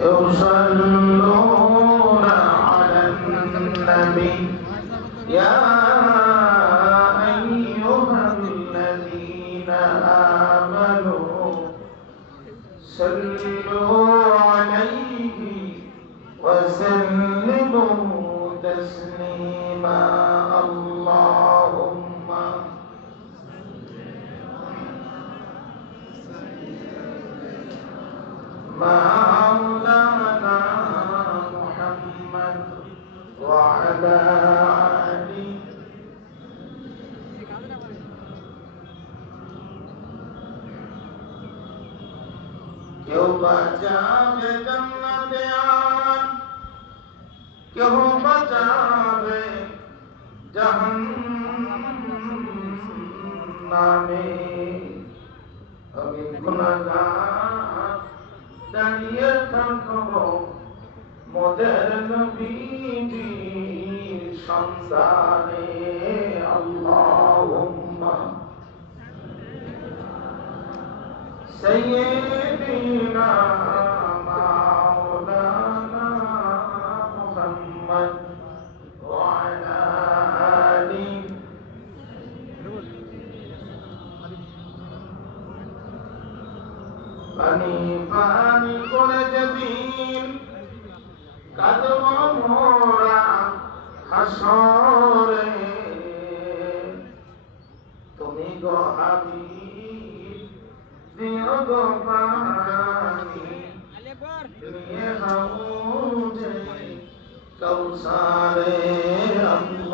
يصلون على النبي يا أيها الذين آمنوا صلوا عليه وسلموا تسليما اللهم مولانا محمد وعلى آله কেউ বাঁচাবে জান্নাতে আর কেউ বাঁচাবে জাহান্নামে আমি গুনাহগার দাঁড়িয়ে থাকবো মোদের নবীজির সন্ধানে আল্লাহুম্মা সাইয়্যিদিনা মাওলানা মুহাম্মদ ওয়া আলা আলিহি পানি পানি করে যেদিন কাঁদব মোরা হাসরে তুমি গো হাবিব দিও গো পানি নিয়ে হাউজে কৌসারে